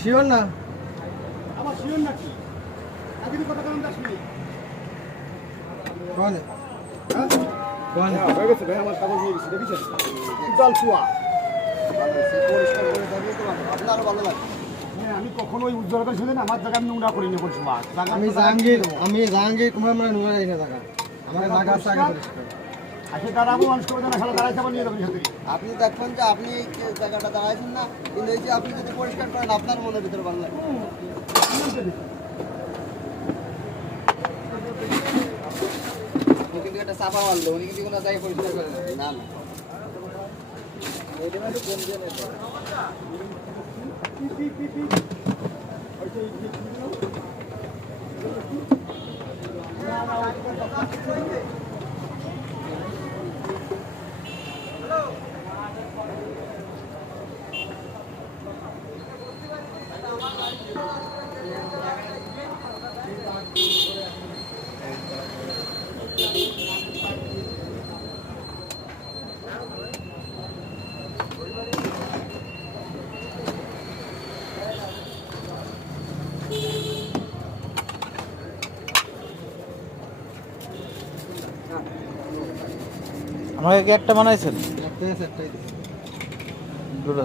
Sure না আবার sure নাকি আগে কথা কারণ আসবি কোনে হ্যাঁ কোনে হয়ে গেছে ভাই আমার কাগজ নিয়ে গেছে দেখেছেন জল চুয়া পরিষ্কার করে দাঁড়িয়ে তো আপনারও ভালো লাগে আমি কখনো ওই উজ্জ্বলতা শুনেন আমার জায়গা আমি নোংরা করিনি বলছি আমি জাহাঙ্গীর কুমার মানে নোংরা এই না জায়গা আমার জায়গা আছে আগে পরিষ্কার আজকে দাঁড়াবো মানুষ করবে না খেলা দাঁড়াইতে আবার নিয়ে যাবেন সাথে আপনি দেখবেন যে আপনি এই জায়গাটা দাঁড়াইছেন না, কিন্তু এই যে আপনি যদি পরিষ্কার করেন আপনার মনের ভিতরে ভালো লাগে। আপনি কিন্তু একটা চাপা মারলো, উনি কিন্তু কোনো জায়গায় পরিষ্কার করেন না। না এটা একটু কম দিয়ে নেই। আমাকে কি একটা বানাইছেন? একটাই দুটো